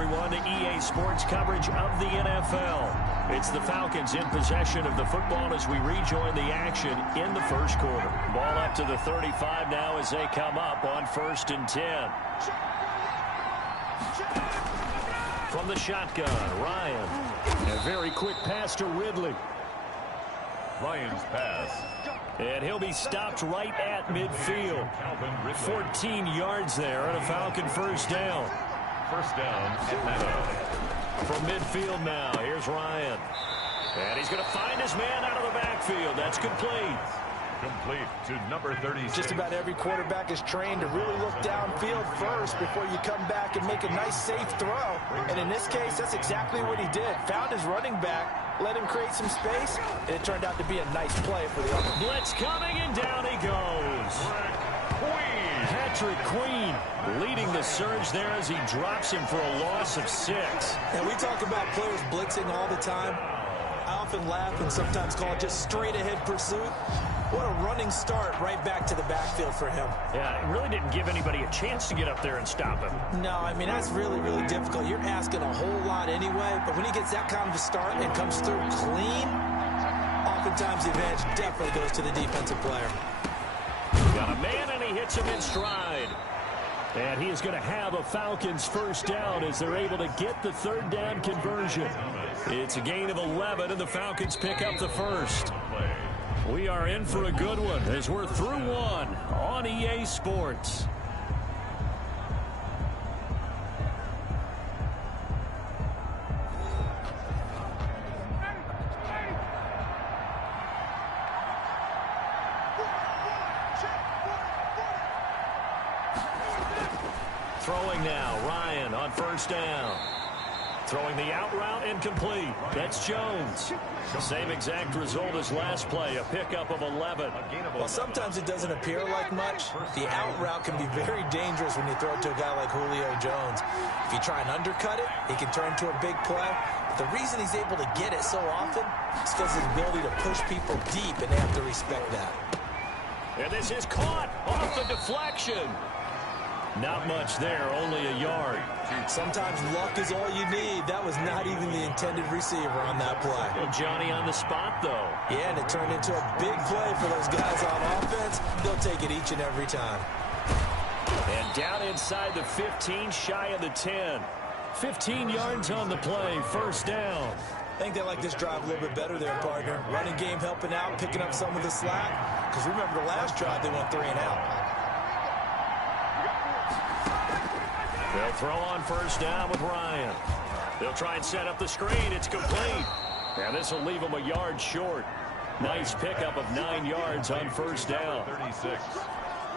everyone, to EA Sports coverage of the NFL. It's the Falcons in possession of the football as we rejoin the action in the first quarter. Ball up to the 35 now as they come up on 1st and 10. From the shotgun, Ryan. A very quick pass to Ridley. Ryan's pass. And he'll be stopped right at midfield. 14 yards there and a Falcon first down. First down, Atlanta. From midfield now, here's Ryan. And he's going to find his man out of the backfield. That's complete. Complete to number 36. Just about every quarterback is trained to really look downfield first before you come back and make a nice, safe throw. And in this case, that's exactly what he did. Found his running back, let him create some space, and it turned out to be a nice play for the offense. Blitz coming, and down he goes. Patrick Queen leading the surge there as he drops him for a loss of 6. And we talk about players blitzing all the time. I often laugh and sometimes call it just straight-ahead pursuit. What a running start right back to the backfield for him. Yeah, it really didn't give anybody a chance to get up there and stop him. No, I mean, that's really, really difficult. You're asking a whole lot anyway, but when he gets that kind of a start and comes through clean, oftentimes the advantage definitely goes to the defensive player. Got a man, and he hits him in stride. And he is going to have a Falcons first down as they're able to get the 3rd down conversion. It's a gain of 11, and the Falcons pick up the first. We are in for a good one as we're through one on EA Sports. Throwing now, Ryan on first down. Throwing the out route, incomplete. That's Jones. Same exact result as last play, a pickup of 11. Well, sometimes it doesn't appear like much. The out route can be very dangerous when you throw it to a guy like Julio Jones. If you try and undercut it, it can turn into a big play. But the reason he's able to get it so often is because of his ability to push people deep, and they have to respect that. And this is caught off the deflection. Not much there, only a yard. Sometimes luck is all you need. That was not even the intended receiver on that play. Well, Johnny on the spot, though. Yeah, and it turned into a big play for those guys on offense. They'll take it each and every time. And down inside the 15, shy of the 10. 15 yards on the play, first down. I think they like this drive a little bit better there, partner. Running game helping out, picking up some of the slack. Because remember the last drive, they went 3 and out. They'll throw on first down with Ryan. They'll try and set up the screen. It's complete. And this will leave them a yard short. Nice pickup of 9 yards on first down. 36.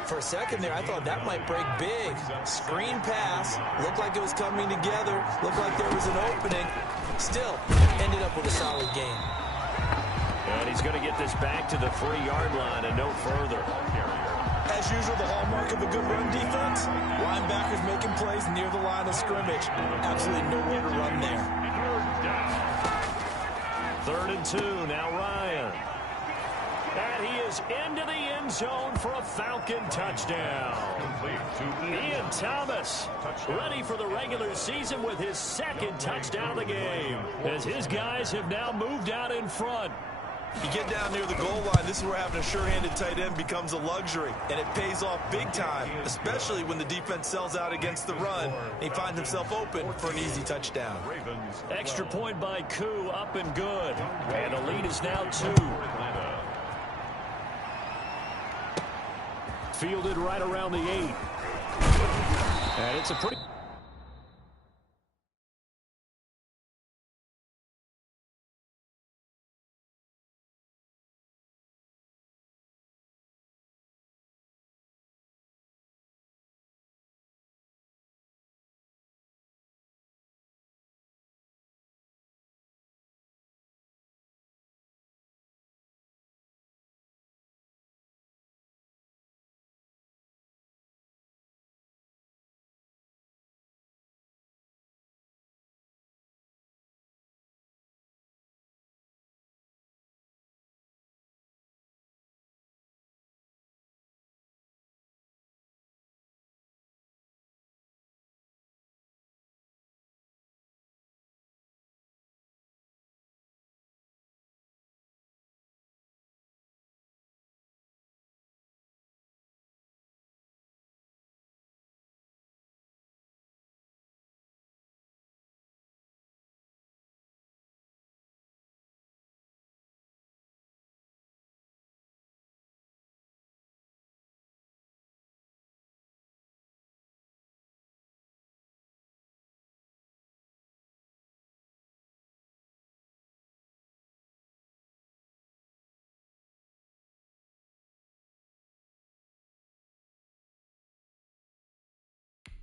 For a second there, I thought that might break big. Screen pass. Looked like it was coming together. Looked like there was an opening. Still, ended up with a solid gain. And he's going to get this back to the 3-yard line and no further. As usual, the hallmark of a good run defense, linebackers making plays near the line of scrimmage. Absolutely nowhere to run there. 3rd and 2, now Ryan. And he is into the end zone for a Falcon touchdown. Ian Thomas ready for the regular season with his 2nd touchdown of the game, as his guys have now moved out in front. You get down near the goal line, this is where having a sure-handed tight end becomes a luxury, and it pays off big time, especially when the defense sells out against the run, and he finds himself open for an easy touchdown. Extra point by Koo, up and good, and the lead is now 2. Fielded right around the 8. And it's a pretty...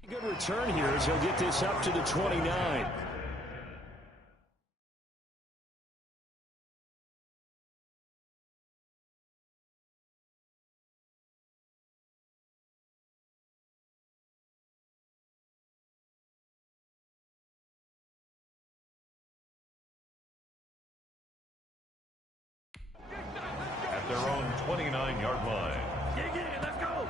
Good return here as he'll get this up to the 29. At their own 29-yard line. Let's go.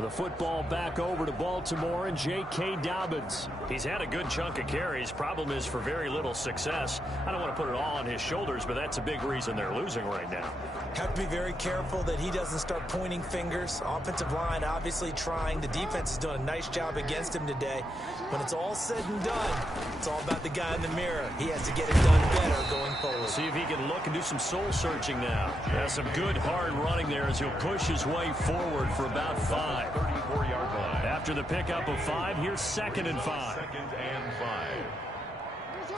The football back over to Baltimore and J.K. Dobbins. He's had a good chunk of carries. Problem is for very little success. I don't want to put it all on his shoulders, but that's a big reason they're losing right now. Have to be very careful that he doesn't start pointing fingers. Offensive line obviously trying. The defense has done a nice job against him today. When it's all said and done, it's all about the guy in the mirror. He has to get it done better going forward. See if he can look and do some soul searching now. That's some good hard running there as he'll push his way forward for about 5. 34-yard line. After the pickup of 5, here's 2nd and 5. 2nd and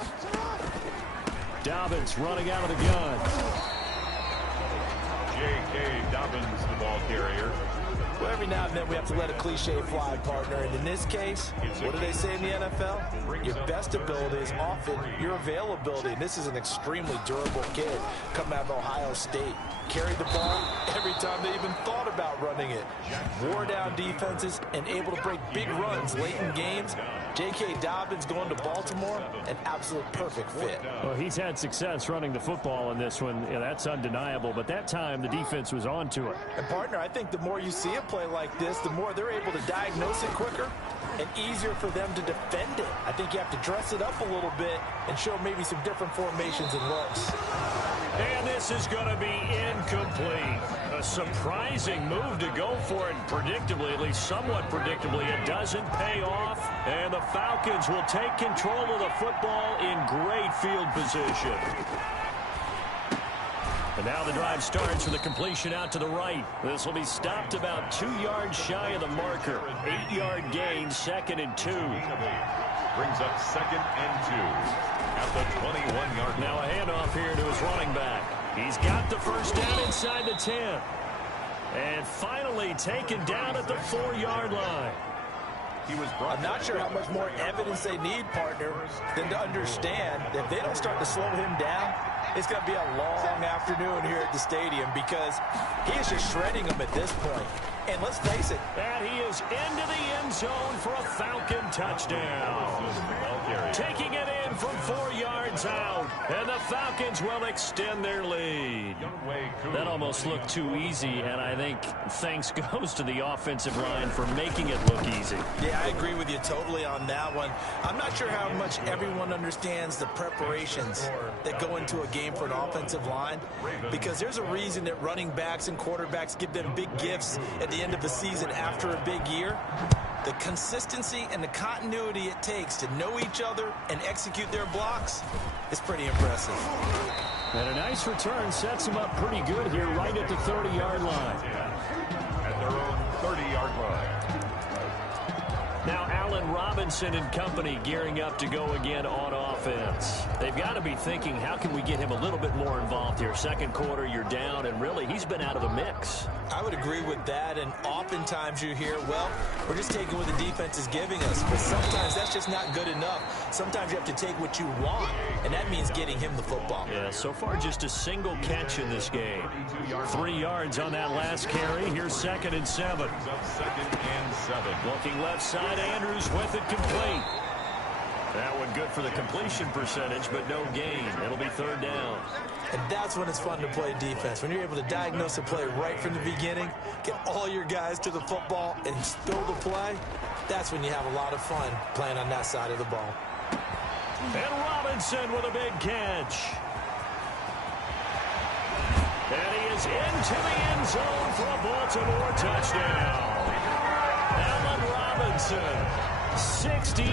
5. Dobbins running out of the gun. J.K. Dobbins, the ball carrier. Well, every now and then we have to let a cliche fly, partner. And in this case, what do they say in the NFL? Your best ability is often your availability. And this is an extremely durable kid coming out of Ohio State. Carried the ball every time they even thought about running it. Wore down defenses and able to break big runs late in games. J.K. Dobbins going to Baltimore, an absolute perfect fit. Well, he's had success running the football in this one. Yeah, that's undeniable. But that time, the defense was on to it. And, partner, I think the more you see a play like this, the more they're able to diagnose it quicker and easier for them to defend it. I think you have to dress it up a little bit and show maybe some different formations and looks. And this is going to be incomplete. A surprising move to go for it. Predictably, at least somewhat predictably, it doesn't pay off. And the Falcons will take control of the football in great field position. And now the drive starts with a completion out to the right. This will be stopped about 2 yards shy of the marker. 8-yard gain, 2nd and 2. Brings up 2nd and 2 at the 21-yard line. Now a handoff here to his running back. He's got the first down inside the 10. And finally taken down at the 4-yard line. I'm not sure how much more evidence they need, partner, than to understand that if they don't start to slow him down, it's going to be a long afternoon here at the stadium because he is just shredding them at this point. And let's face it. And he is into the end zone for a Falcon touchdown. Taking it in from 4 yards out. And the Falcons will extend their lead. That almost looked too easy, and I think thanks goes to the offensive line for making it look easy. Yeah, I agree with you totally on that one. I'm not sure how much everyone understands the preparations that go into a game for an offensive line because there's a reason that running backs and quarterbacks give them big gifts at the end of the season after a big year. The consistency and the continuity it takes to know each other and execute their blocks is pretty impressive. And a nice return sets him up pretty good here right at the 30-yard line. At their own 30-yard line. Now Allen Robinson and company gearing up to go again on offense. They've got to be thinking, how can we get him a little bit more involved here? Second quarter, you're down, and really, he's been out of the mix. I would agree with that, and oftentimes you hear, well, we're just taking what the defense is giving us, but sometimes that's just not good enough. Sometimes you have to take what you want, and that means getting him the football. Yeah, so far just a single catch in this game. 3 yards on that last carry. Here's 2nd and 7. 2nd and 7. Looking left side, Andrews with it complete. That one good for the completion percentage, but no gain. It'll be 3rd down. And that's when it's fun to play defense. When you're able to diagnose a play right from the beginning, get all your guys to the football, and spill the play, that's when you have a lot of fun playing on that side of the ball. And Robinson with a big catch. And he is into the end zone for a Baltimore touchdown. Allen Robinson, 68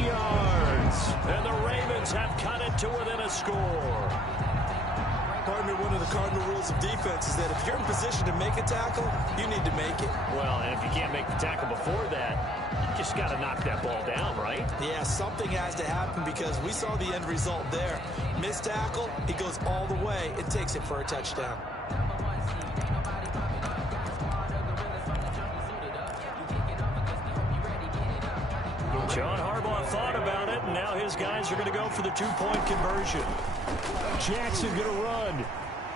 yards. And the Ravens have cut it to within a score. Partner, one of the cardinal rules of defense is that if you're in position to make a tackle, you need to make it. Well, and if you can't make the tackle before that, you just got to knock that ball down, right? Yeah, something has to happen because we saw the end result there. Missed tackle, he goes all the way and takes it for a touchdown. John Harbaugh thought about it, and now his guys are going to go for the two-point conversion. Jackson going to run.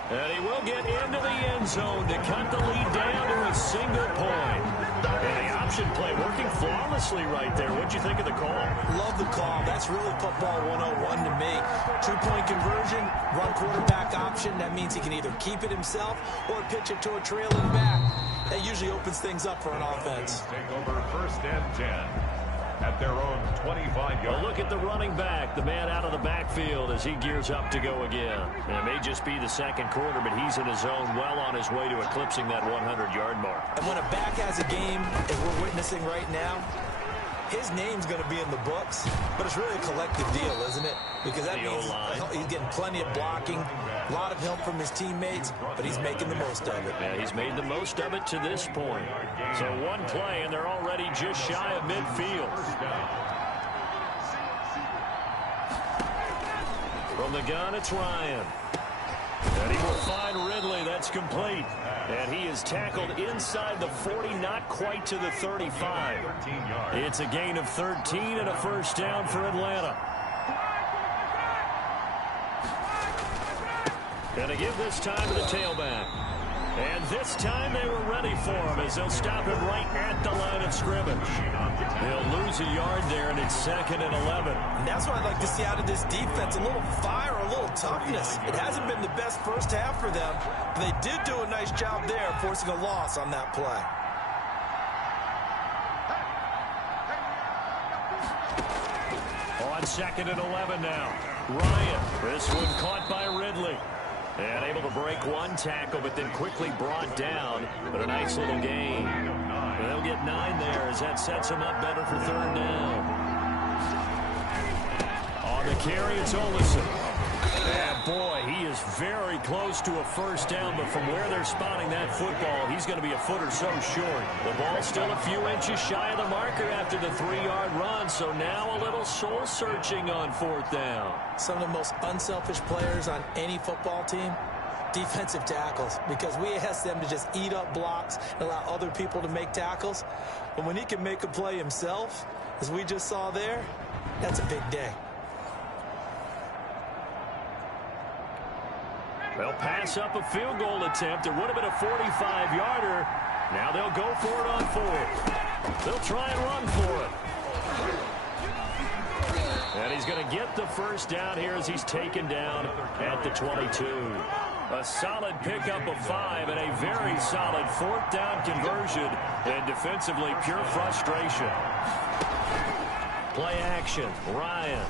And he will get into the end zone to cut the lead down to a single point. And the option play working flawlessly right there. What'd you think of the call? Love the call. That's really football 101 to me. Two-point conversion, run quarterback option. That means he can either keep it himself or pitch it to a trailing back. That usually opens things up for an offense. Take over 1st and 10 at their own 25-yard. Well, look at the running back, the man out of the backfield as he gears up to go again. And it may just be the second quarter, but he's in his zone, well on his way to eclipsing that 100-yard mark. And when a back has a game, as we're witnessing right now, his name's going to be in the books, but it's really a collective deal, isn't it? Because that means he's getting plenty of blocking, a lot of help from his teammates, but he's making the most of it. Yeah, he's made the most of it to this point. So one play, and they're already just shy of midfield. From the gun, it's Ryan. And he will find Ridley. That's complete. And he is tackled inside the 40, not quite to the 35. It's a gain of 13 and a first down for Atlanta. Going to give this time to the tailback. And this time they were ready for him as they'll stop him right at the line of scrimmage. They'll lose a yard there, and it's 2nd and 11. And that's what I'd like to see out of this defense, a little fire, a little toughness. It hasn't been the best first half for them, but they did do a nice job there forcing a loss on that play. On 2nd and 11 now. Ryan, this one caught by Ridley. And able to break one tackle, but then quickly brought down. But a nice little gain. And they'll get 9 there as that sets them up better for 3rd down. On the carry, it's Olsen. And boy, he is very close to a first down, but from where they're spotting that football, he's going to be a foot or so short. The ball's still a few inches shy of the marker after the 3-yard run, so now a little soul-searching on 4th down. Some of the most unselfish players on any football team, defensive tackles, because we ask them to just eat up blocks and allow other people to make tackles. But when he can make a play himself, as we just saw there, that's a big day. They'll pass up a field goal attempt. It would have been a 45-yarder. Now they'll go for it on 4th. They'll try and run for it. And he's going to get the first down here as he's taken down at the 22. A solid pickup of 5 and a very solid 4th down conversion. And defensively, pure frustration. Play action. Ryan.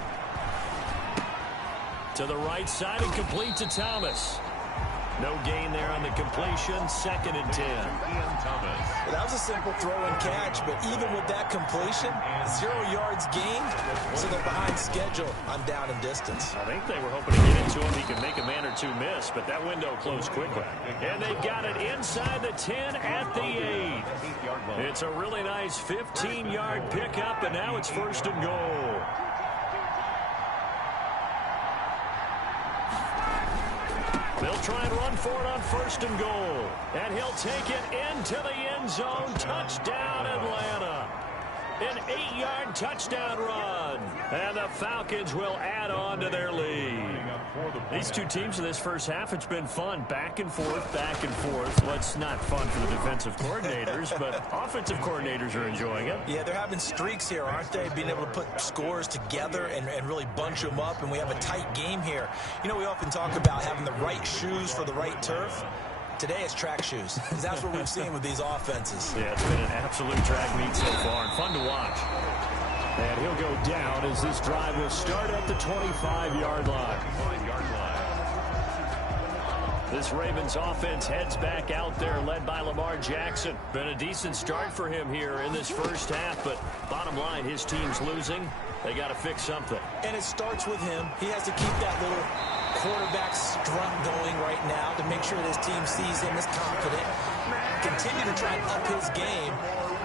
To the right side and complete to Thomas. No gain there on the completion. 2nd and 10. Well, that was a simple throw and catch, but even with that completion, 0 yards gained, so they're behind schedule on down and distance. I think they were hoping to get into him. He could make a man or two miss, but that window closed quickly. And they've got it inside the 10 at the 8. It's a really nice 15-yard pickup, and now it's 1st and goal. They'll try and run for it on 1st and goal. And he'll take it into the end zone. Touchdown, Atlanta. An 8-yard touchdown run. And the Falcons will add on to their lead. These two teams in this first half, it's been fun. Back and forth, back and forth. Well, it's not fun for the defensive coordinators, but offensive coordinators are enjoying it. Yeah, they're having streaks here, aren't they? Being able to put scores together and really bunch them up, and we have a tight game here. You know, we often talk about having the right shoes for the right turf. Today it's track shoes, because that's what we've seen with these offenses. Yeah, it's been an absolute track meet so far, and fun to watch. And he'll go down as this drive will start at the 25-yard line. This Ravens offense heads back out there, led by Lamar Jackson. Been a decent start for him here in this first half, but bottom line, his team's losing. They got to fix something. And it starts with him. He has to keep that little quarterback strut going right now to make sure that his team sees him as confident. Continue to try and up his game,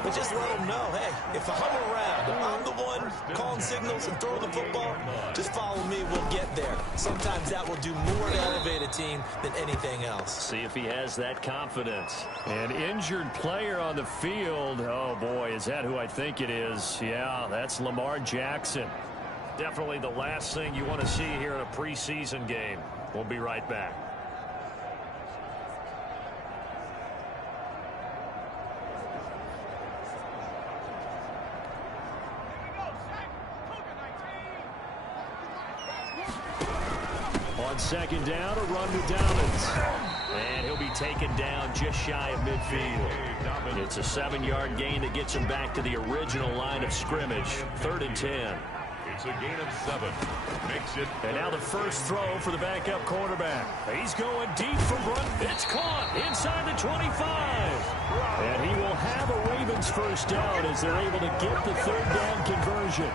but just let him know, hey, if I'm around, if I'm the one calling signals and throwing the football, just follow me, we'll get there. Sometimes that will do more to elevate a team than anything else. See if he has that confidence. An injured player on the field. Oh, boy, is that who I think it is? Yeah, that's Lamar Jackson. Definitely the last thing you want to see here in a preseason game. We'll be right back. On second down, a run to Dobbins. And he'll be taken down just shy of midfield. It's a 7-yard gain that gets him back to the original line of scrimmage. 3rd and 10. It's a gain of 7. Makes it. And now the first throw for the backup quarterback. He's going deep from run. It's caught inside the 25. And he will have a Ravens first down as they're able to get the 3rd down conversion.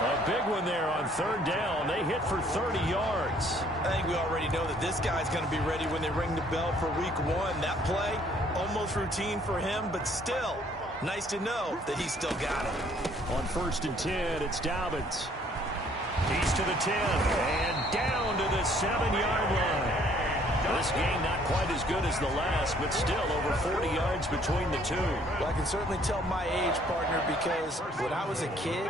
A big one there on 3rd down. They hit for 30 yards. I think we already know that this guy's going to be ready when they ring the bell for week 1. That play, almost routine for him, but still, nice to know that he's still got it. On 1st and 10, it's Dobbins. He's to the 10 and down to the 7-yard line. This game not quite as good as the last, but still over 40 yards between the two. Well, I can certainly tell my age, partner, because when I was a kid,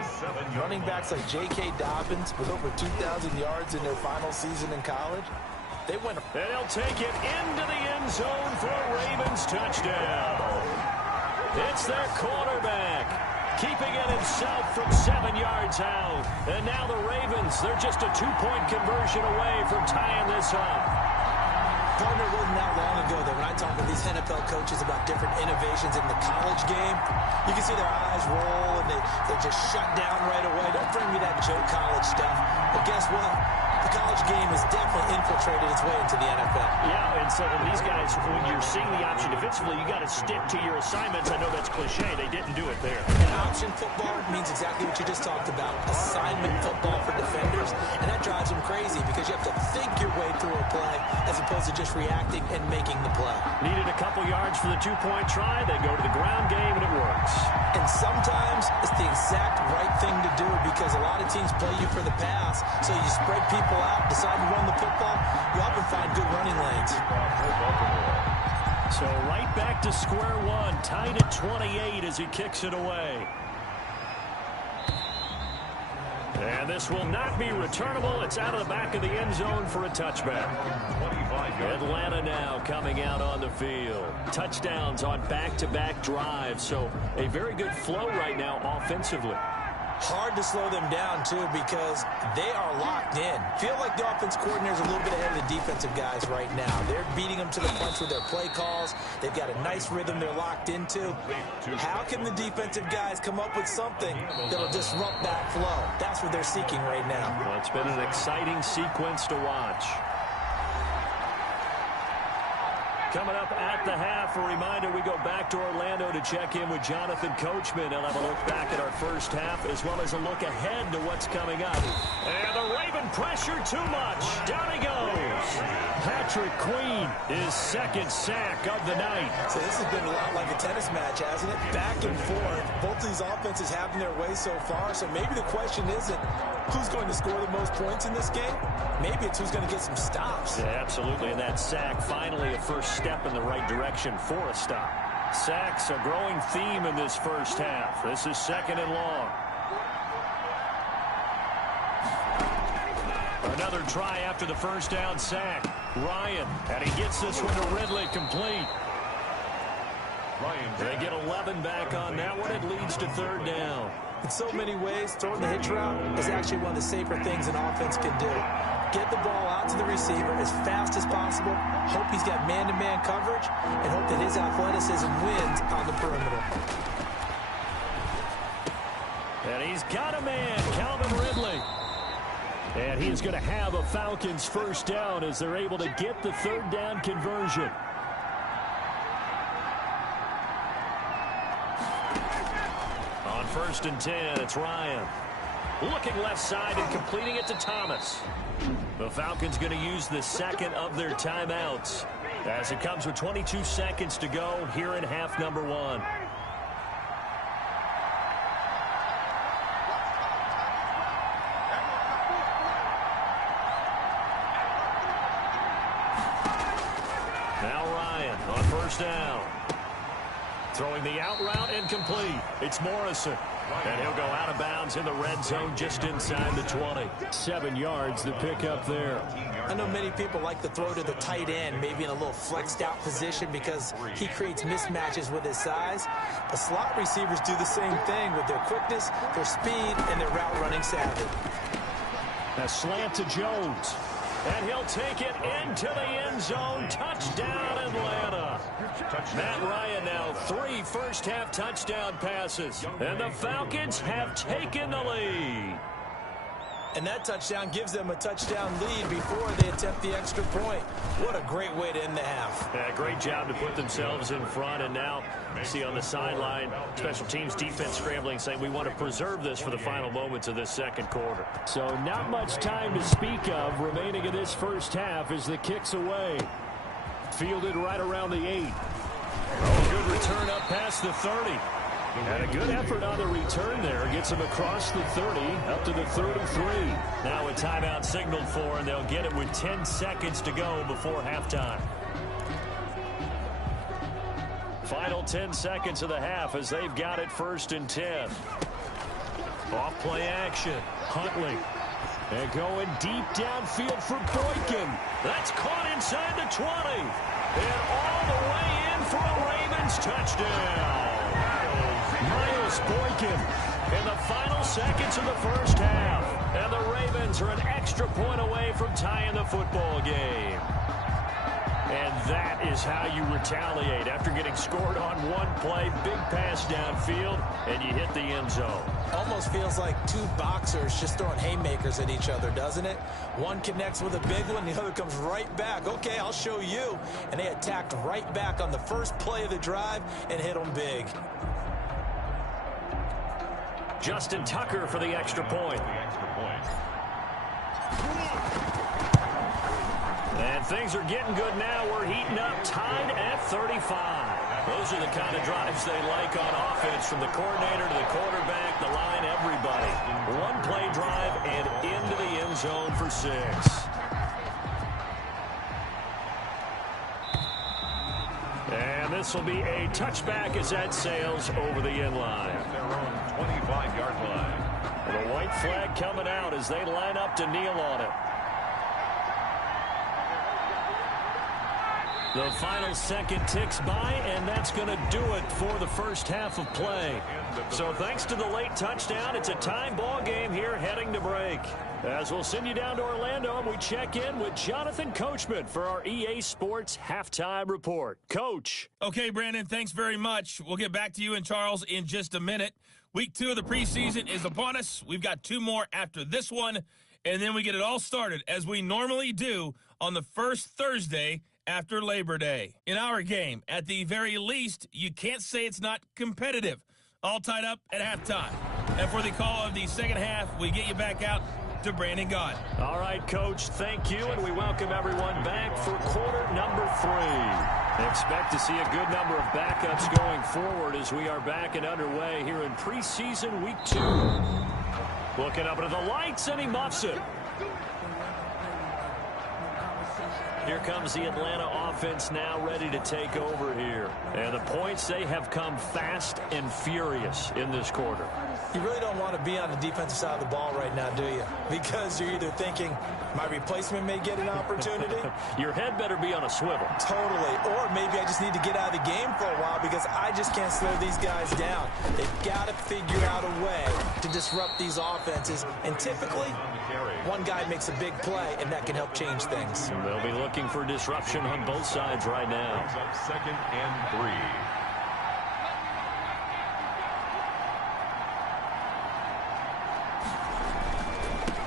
running backs like J.K. Dobbins with over 2,000 yards in their final season in college, they went. And they'll take it into the end zone for a Ravens touchdown. It's their quarterback, keeping it himself from 7 yards out. And now the Ravens, they're just a 2-point conversion away from tying this up. Partner, it wasn't that long ago that when I talk with these NFL coaches about different innovations in the college game, you can see their eyes roll and they just shut down right away. Don't bring me that joke college stuff. But guess what? The college game has definitely infiltrated its way into the NFL. Yeah, and so these guys, when you're seeing the option defensively, you got to stick to your assignments. I know that's cliche. They didn't do it there. And option football means exactly what you just talked about, assignment football for defenders. And that drives them crazy because you have to think your way through a play as opposed to just reacting and making the play. Needed a couple yards for the 2-point try. They go to the ground game, and it works. And sometimes it's the exact right thing to do because a lot of teams play you for the pass, so you spread people out, decide to run the football, you often find good running lanes. So right back to square one, tied at 28 as he kicks it away. And this will not be returnable. It's out of the back of the end zone for a touchback. Atlanta now coming out on the field. Touchdowns on back-to-back drives, so a very good flow right now offensively. Hard to slow them down, too, because they are locked in. Feel like the offense coordinator's a little bit ahead of the defensive guys right now. They're beating them to the punch with their play calls. They've got a nice rhythm they're locked into. How can the defensive guys come up with something that'll disrupt that flow? That's what they're seeking right now. Well, it's been an exciting sequence to watch. Coming up at the half, a reminder, we go back to Orlando to check in with Jonathan Coachman. He'll have a look back at our first half as well as a look ahead to what's coming up. And the Raven pressure too much. Down he goes. Patrick Queen, his 2nd sack of the night. So this has been a lot like a tennis match, hasn't it? Back and forth. Both these offenses having their way so far. So maybe the question isn't who's going to score the most points in this game. Maybe it's who's going to get some stops. Yeah, absolutely. And that sack, finally a first step in the right direction for a stop. Sacks, a growing theme in this first half. This is 2nd and long. Another try after the first down sack. Ryan, and he gets this one to Ridley, complete. They get 11 back on that one. It leads to 3rd down. In so many ways, throwing the hitch route is actually one of the safer things an offense can do. Get the ball out to the receiver as fast as possible, hope he's got man-to-man coverage, and hope that his athleticism wins on the perimeter. And he's got a man, Calvin Ridley. And he's going to have a Falcons first down as they're able to get the 3rd down conversion. On 1st and 10, it's Ryan. Looking left side and completing it to Thomas. The Falcons going to use the 2nd of their timeouts as it comes with 22 seconds to go here in half number 1. Now Ryan on first down. Throwing the out route incomplete. It's Morrison. And he'll go out of bounds in the red zone just inside the 20. 7 yards the pick up there. I know many people like to throw to the tight end, maybe in a little flexed out position because he creates mismatches with his size. But slot receivers do the same thing with their quickness, their speed, and their route running savvy. A slant to Jones. And he'll take it into the end zone. Touchdown, Atlanta. Matt Ryan now 3 first-half touchdown passes. And the Falcons have taken the lead. And that touchdown gives them a touchdown lead before they attempt the extra point. What a great way to end the half. Yeah, great job to put themselves in front. And now, you see on the sideline, special teams defense scrambling, saying we want to preserve this for the final moments of this second quarter. So not much time to speak of remaining in this first half as the kick's away. Fielded right around the 8. Oh, good return up past the 30. And a good effort on the return there. Gets him across the 30, up to the 33. Now a timeout signaled for, and they'll get it with 10 seconds to go before halftime. Final 10 seconds of the half as they've got it 1st and 10. Off play action. Huntley. And going deep downfield for Boykin. That's caught inside the 20. And all the way in for a Ravens touchdown. Miles Boykin in the final seconds of the first half. And the Ravens are an extra point away from tying the football game. And that is how you retaliate after getting scored on one play. Big pass downfield, and you hit the end zone. Almost feels like 2 boxers just throwing haymakers at each other, doesn't it? One connects with a big one, the other comes right back. Okay, I'll show you. And they attacked right back on the first play of the drive and hit them big. Justin Tucker for the extra point. And things are getting good now. We're heating up, tied at 35. Those are the kind of drives they like on offense, from the coordinator to the quarterback, the line, everybody. One play drive and into the end zone for 6. And this will be a touchback as that sails over the end line. Their own 25-yard line. The white flag coming out as they line up to kneel on it. The final second ticks by, and that's going to do it for the first half of play. So thanks to the late touchdown, it's a time ball game here heading to break. As we'll send you down to Orlando, and we check in with Jonathan Coachman for our EA Sports Halftime Report. Coach. Okay, Brandon, thanks very much. We'll get back to you and Charles in just a minute. Week 2 of the preseason is upon us. We've got 2 more after this one, and then we get it all started, as we normally do, on the first Thursday after Labor Day. In our game, at the very least, you can't say it's not competitive. All tied up at halftime. And for the call of the second half, we get you back out to Brandon Gott. All right, Coach, thank you, and we welcome everyone back for quarter number 3. Expect to see a good number of backups going forward as we are back and underway here in preseason week 2. Looking up into the lights, and he muffs it. Here comes the Atlanta offense now ready to take over here. And the points, they have come fast and furious in this quarter. You really don't want to be on the defensive side of the ball right now, do you? Because you're either thinking, my replacement may get an opportunity. Your head better be on a swivel. Totally. Or maybe I just need to get out of the game for a while because I just can't slow these guys down. They've got to figure out a way to disrupt these offenses. And typically, one guy makes a big play, and that can help change things. They'll be looking for disruption on both sides right now. Up 2nd and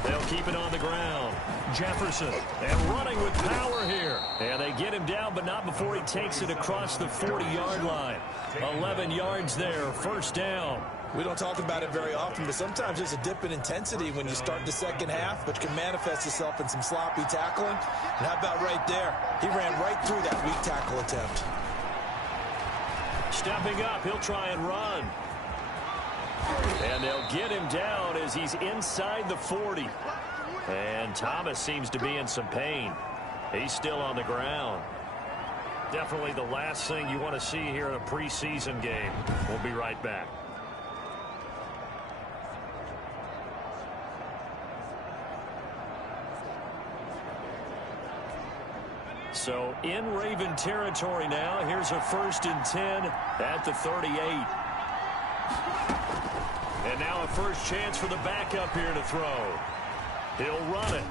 3. They'll keep it on the ground. Jefferson, and running with power here. And they get him down, but not before he takes it across the 40-yard line. 11 yards there, first down. We don't talk about it very often, but sometimes there's a dip in intensity when you start the second half, which can manifest itself in some sloppy tackling. And how about right there? He ran right through that weak tackle attempt. Stepping up, he'll try and run. And they'll get him down as he's inside the 40. And Thomas seems to be in some pain. He's still on the ground. Definitely the last thing you want to see here in a preseason game. We'll be right back. So in Raven territory now. Here's a 1st and 10 at the 38. And now a first chance for the backup here to throw. He'll run it.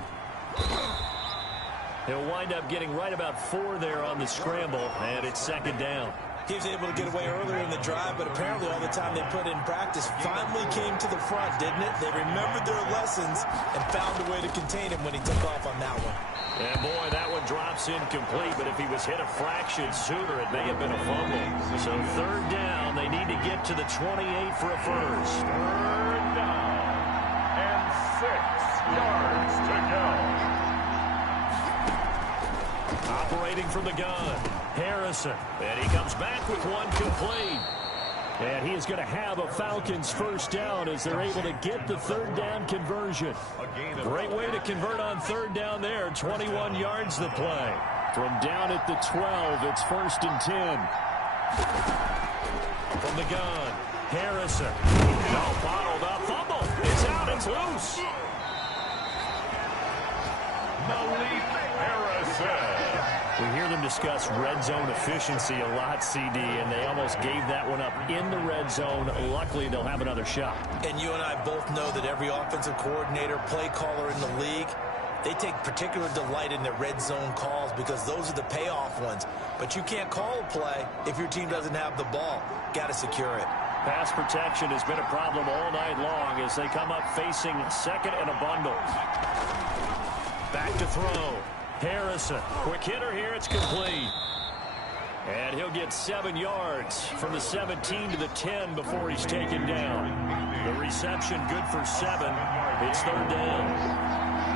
He'll wind up getting right about 4 there on the scramble, and it's 2nd down. He was able to get away earlier in the drive, but apparently all the time they put in practice finally came to the front, didn't it? They remembered their lessons and found a way to contain him when he took off on that one. And boy, that one drops incomplete, but if he was hit a fraction sooner, it may have been a fumble. So 3rd down, they need to get to the 28 for a first. 3rd down and 6 yards to go. Operating from the gun, Harrison. And he comes back with one complete. And he is going to have a Falcons first down as they're able to get the 3rd down conversion. Great way to convert on 3rd down there. 21 yards the play. From down at the 12, it's 1st and 10. From the gun, Harrison. Well bottled up, fumble. It's out, it's loose. Malik Harrison. We hear them discuss red zone efficiency a lot, CD, and they almost gave that one up in the red zone. Luckily, they'll have another shot. And you and I both know that every offensive coordinator, play caller in the league, they take particular delight in their red zone calls because those are the payoff ones. But you can't call a play if your team doesn't have the ball. Got to secure it. Pass protection has been a problem all night long as they come up facing 2nd and a bundle. Back to throw. Harrison, quick hitter here, it's complete. And he'll get 7 yards from the 17 to the 10 before he's taken down. The reception good for 7. It's 3rd down.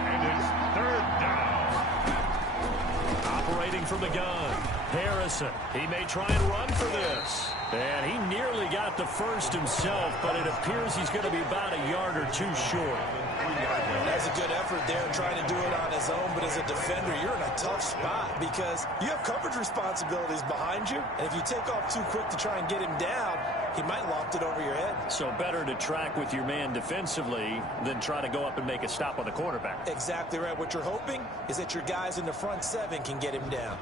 And it's 3rd down. Operating from the gun, Harrison. He may try and run for this. And he nearly got the first himself, but it appears he's going to be about a yard or 2 short. That's a good effort there, trying to do it on his own, but as a defender, you're in a tough spot because you have coverage responsibilities behind you, and if you take off too quick to try and get him down, he might loft it over your head. So better to track with your man defensively than try to go up and make a stop on the quarterback. Exactly right. What you're hoping is that your guys in the front 7 can get him down.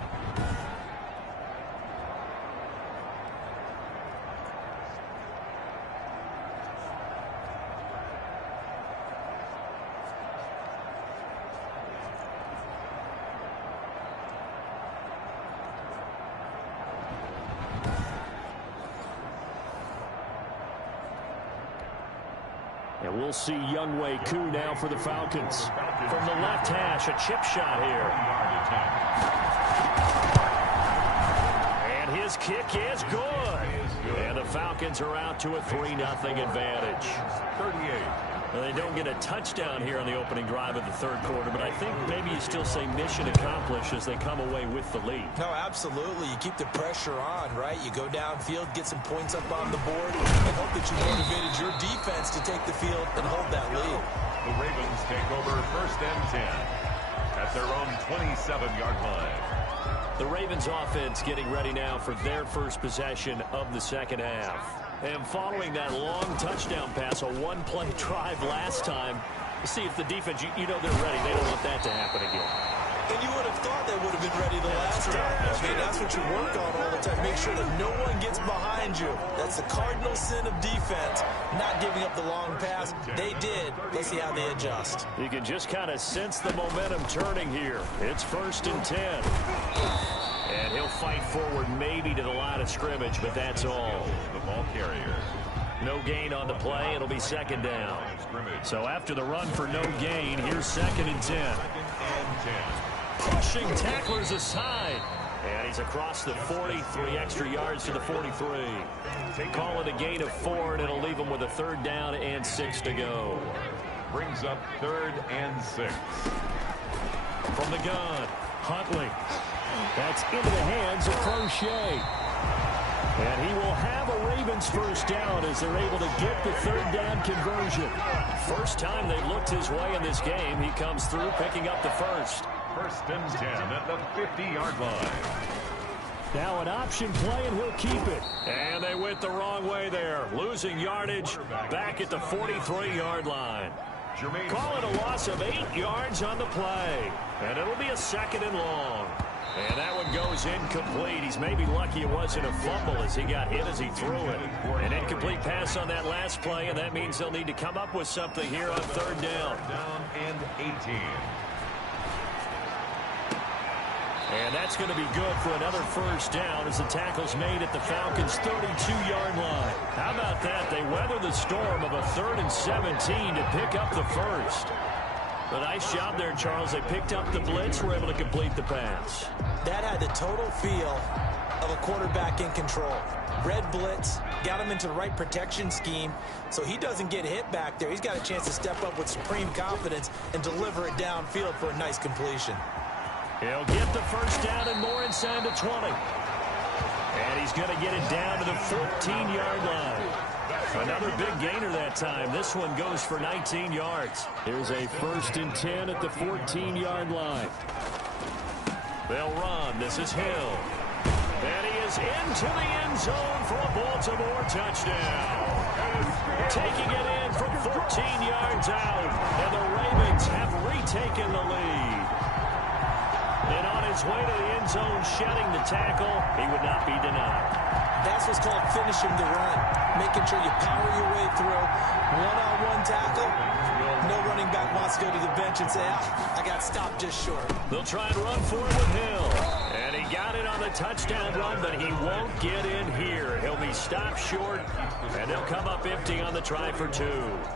And we'll see Younghoe Koo now for the Falcons. From the left hash, a chip shot here. And his kick is good. And the Falcons are out to a 3-0 advantage. 38. Well, they don't get a touchdown here on the opening drive of the 3rd quarter, but I think maybe you still say mission accomplished as they come away with the lead. No, absolutely. You keep the pressure on, right? You go downfield, get some points up on the board, and hope that you motivated your defense to take the field and hold that lead. The Ravens take over 1st and 10 at their own 27-yard line. The Ravens offense getting ready now for their first possession of the 2nd half. And following that long touchdown pass, a 1-play drive last time, see if the defense, you know they're ready. They don't want that to happen again. And you would have thought they would have been ready the last time. I mean, that's what you work on all the time. Make sure that no one gets behind you. That's the cardinal sin of defense, not giving up the long pass. They did. Let's see how they adjust. You can just kind of sense the momentum turning here. It's 1st and 10. And he'll fight forward maybe to the line of scrimmage, but that's all. The ball carrier. No gain on the play. It'll be 2nd down. So after the run for no gain, here's 2nd and 10. 2nd and 10. Pushing tacklers aside. And he's across the 40, 3 extra yards to the 43. Call it a gain of 4, and it'll leave him with a 3rd down and 6 to go. Brings up 3rd and 6. From the gun, Huntley. That's into the hands of Crochet. And he will have a Ravens first down as they're able to get the 3rd down conversion. First time they've looked his way in this game. He comes through picking up the first. 1st and 10 at the 50-yard line. Now an option play, and he'll keep it. And they went the wrong way there, losing yardage back at the 43-yard line. Call it a loss of 8 yards on the play. And it'll be a 2nd and long. And that one goes incomplete. He's maybe lucky it wasn't a fumble as he got hit as he threw it. An incomplete pass on that last play, and that means they'll need to come up with something here on 3rd down. Down and 18. And that's going to be good for another 1st down as the tackle's made at the Falcons' 32-yard line. How about that? They weather the storm of a 3rd and 17 to pick up the 1st. A nice job there, Charles. They picked up the blitz, were able to complete the pass. That had the total feel of a quarterback in control. Red blitz, got him into the right protection scheme, so he doesn't get hit back there. He's got a chance to step up with supreme confidence and deliver it downfield for a nice completion. He'll get the 1st down and more inside the 20. And he's going to get it down to the 14-yard line. Another big gainer that time. This one goes for 19 yards. Here's a 1st and 10 at the 14-yard line. They'll run. This is Hill. And he is into the end zone for a Baltimore touchdown. Taking it in from 14 yards out. And the Ravens have retaken the lead. And on his way to the end zone, shedding the tackle, he would not be denied. That's what's called finishing the run. Making sure you power your way through. One-on-one tackle. No running back wants to go to the bench and say, I got stopped just short. They'll try and run for it with Hill. And he got it on the touchdown run, but he won't get in here. He'll be stopped short, and they'll come up empty on the try for 2.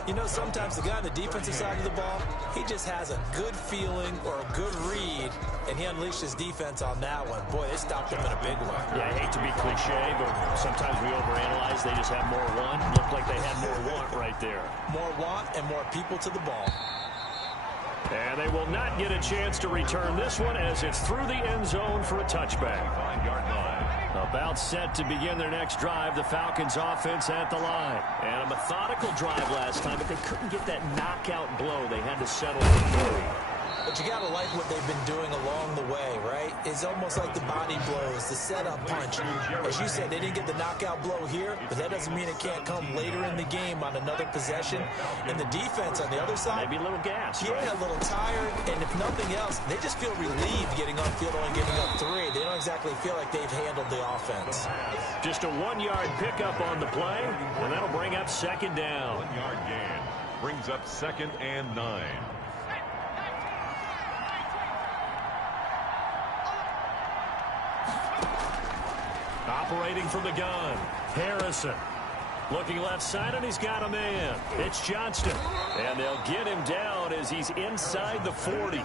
You know, sometimes the guy on the defensive side of the ball, he just has a good feeling or a good read, and he unleashed his defense on that one. Boy, they stopped him in a big way. Yeah, I hate to be cliche, but sometimes we overanalyze. They just have more want. Looked like they had more want right there. More want and more people to the ball. And they will not get a chance to return this one as it's through the end zone for a touchback. 5-yard line. About set to begin their next drive, the Falcons offense at the line. And a methodical drive last time, but they couldn't get that knockout blow. They had to settle for 3. But you got to like what they've been doing along the way, right? It's almost like the body blows, the setup punch. As you said, they didn't get the knockout blow here, but that doesn't mean it can't come later in the game on another possession. And the defense on the other side, maybe a little gas. Yeah, right? A little tired. And if nothing else, they just feel relieved getting on field, only giving up 3. They don't exactly feel like they've handled the offense. Just a 1-yard pickup on the play, and that'll bring up 2nd down. 1-yard gain brings up 2nd and 9. Operating from the gun, Harrison. Looking left side, and he's got a man. It's Johnston. And they'll get him down as he's inside the 40.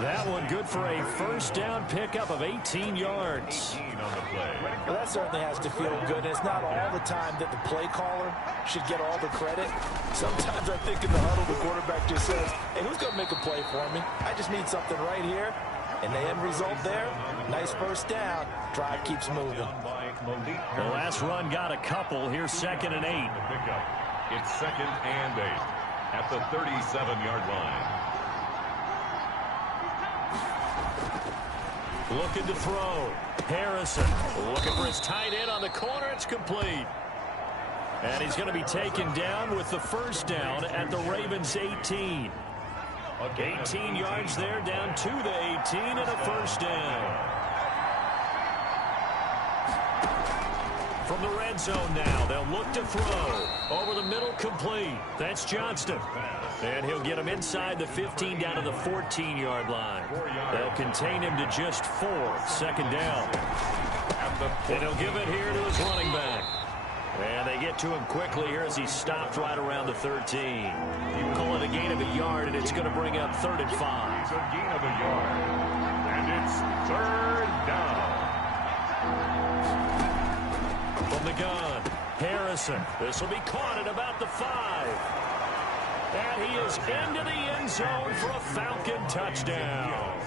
That one good for a 1st down pickup of 18 yards. 18 on the play. Well, that certainly has to feel good. And it's not all the time that the play caller should get all the credit. Sometimes I think in the huddle, the quarterback just says, hey, who's going to make a play for me? I just need something right here. And the end result there, nice 1st down. Drive keeps moving. The last run got a couple. Here's 2nd and 8. It's 2nd and 8 at the 37-yard line. Looking to throw. Harrison looking for his tight end on the corner. It's complete. And he's going to be taken down with the 1st down at the Ravens' 18. 18 yards there, down to the 18, and a 1st down. From the red zone now, they'll look to throw. Over the middle, complete. That's Johnston. And he'll get him inside the 15 down to the 14-yard line. They'll contain him to just 4. 2nd down. And he'll give it here to his running back. And they get to him quickly here as he stopped right around the 13. You call it a gain of a yard, and it's going to bring up 3rd and 5. It's a gain of a yard. And it's 3rd down. From the gun, Harrison. This will be caught at about the 5. And he is into the end zone for a Falcon touchdown.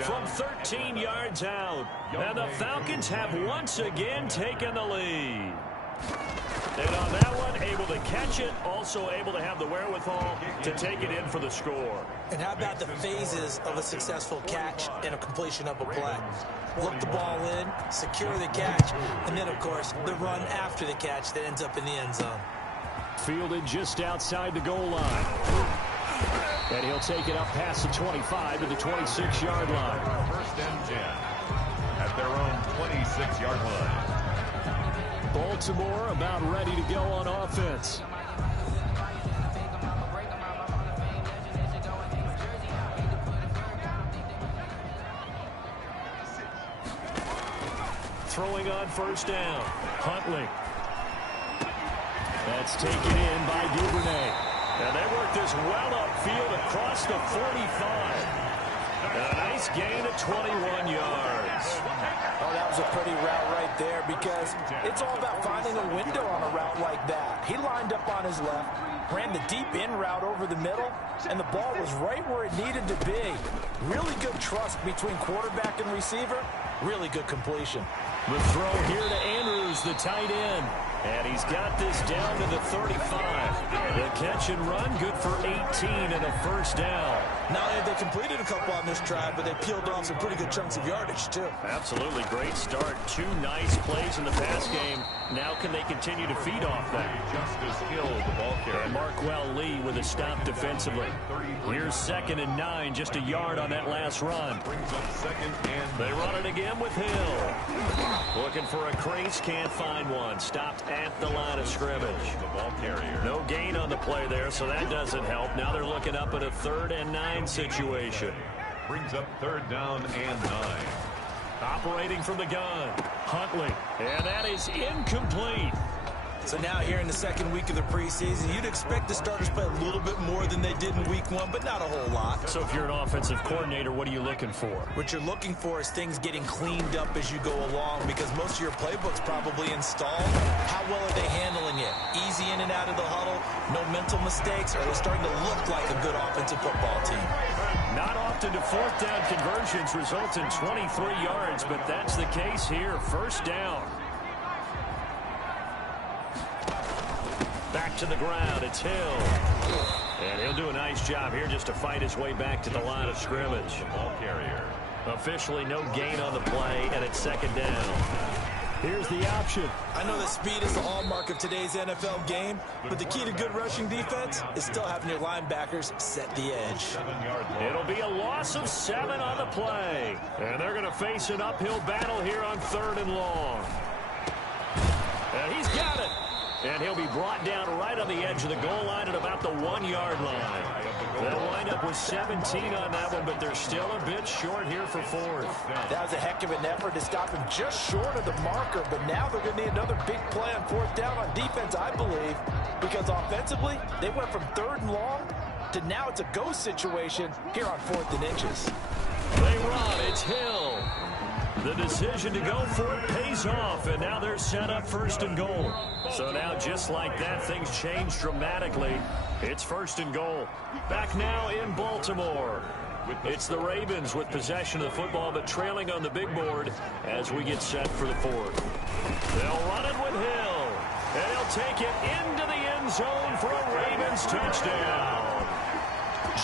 From 13 yards out. And the Falcons have once again taken the lead. And on that one, able to catch it, also able to have the wherewithal to take it in for the score. And how about the phases of a successful catch and a completion of a play? Look the ball in, secure the catch, and then, of course, the run after the catch that ends up in the end zone. Fielded just outside the goal line. And he'll take it up past the 25 to the 26-yard line. First and 10 at their own 26-yard line. Baltimore about ready to go on offense. Throwing on first down. Huntley. That's taken in by Duvernay. And they work this well upfield across the 45. And a nice gain of 21 yards. Oh, that was a pretty route right there because it's all about finding a window on a route like that. He lined up on his left, ran the deep in route over the middle, and the ball was right where it needed to be. Really good trust between quarterback and receiver. Really good completion. The throw here to Andrews, the tight end. And he's got this down to the 35. The catch and run, good for 18 and a first down. Not only have they completed a couple on this drive, but they peeled off some pretty good chunks of yardage, too. Absolutely great start. Two nice plays in the pass game. Now can they continue to feed off that? Justice Hill, the ball carrier. And Marquell Lee with a stop defensively. Here's 2nd and 9, just a yard on that last run. Brings up 2nd and They run it again with Hill. Looking for a crease, can't find one. Stopped at the line of scrimmage. the ball carrier. No gain on the play there, so that doesn't help. Now they're looking up at a 3rd and 9 situation. Brings up 3rd down and 9. Operating from the gun, Huntley, and that is incomplete. So now here in the 2nd week of the preseason, you'd expect the starters play a little bit more than they did in week 1, but not a whole lot. So if you're an offensive coordinator, what are you looking for? What you're looking for is things getting cleaned up as you go along because most of your playbook's probably installed. How well are they handling it? Easy in and out of the huddle, no mental mistakes, or are they starting to look like a good offensive football team? Not often do 4th down conversions result in 23 yards, but that's the case here. First down. Back to the ground, it's Hill. And he'll do a nice job here just to fight his way back to the line of scrimmage. The ball carrier. Officially no gain on the play, and it's 2nd down. Here's the option. I know that speed is the hallmark of today's NFL game, but the key to good rushing defense is still having your linebackers set the edge. 7-yard line. It'll be a loss of 7 on the play. And they're going to face an uphill battle here on 3rd and long. And he's got it. And he'll be brought down right on the edge of the goal line at about the 1-yard line. They'll wind up with 17 on that one, but they're still a bit short here for 4th. That was a heck of an effort to stop him just short of the marker, but now they're going to need another big play on 4th down on defense, I believe, because offensively, they went from 3rd and long to now it's a go situation here on 4th and inches. They run, it's Hill. The decision to go for it pays off, and now they're set up 1st and goal. So now, just like that, things change dramatically. It's 1st and goal. Back now in Baltimore. It's the Ravens with possession of the football, but trailing on the big board as we get set for the 4th. They'll run it with Hill, and he'll take it into the end zone for a Ravens touchdown.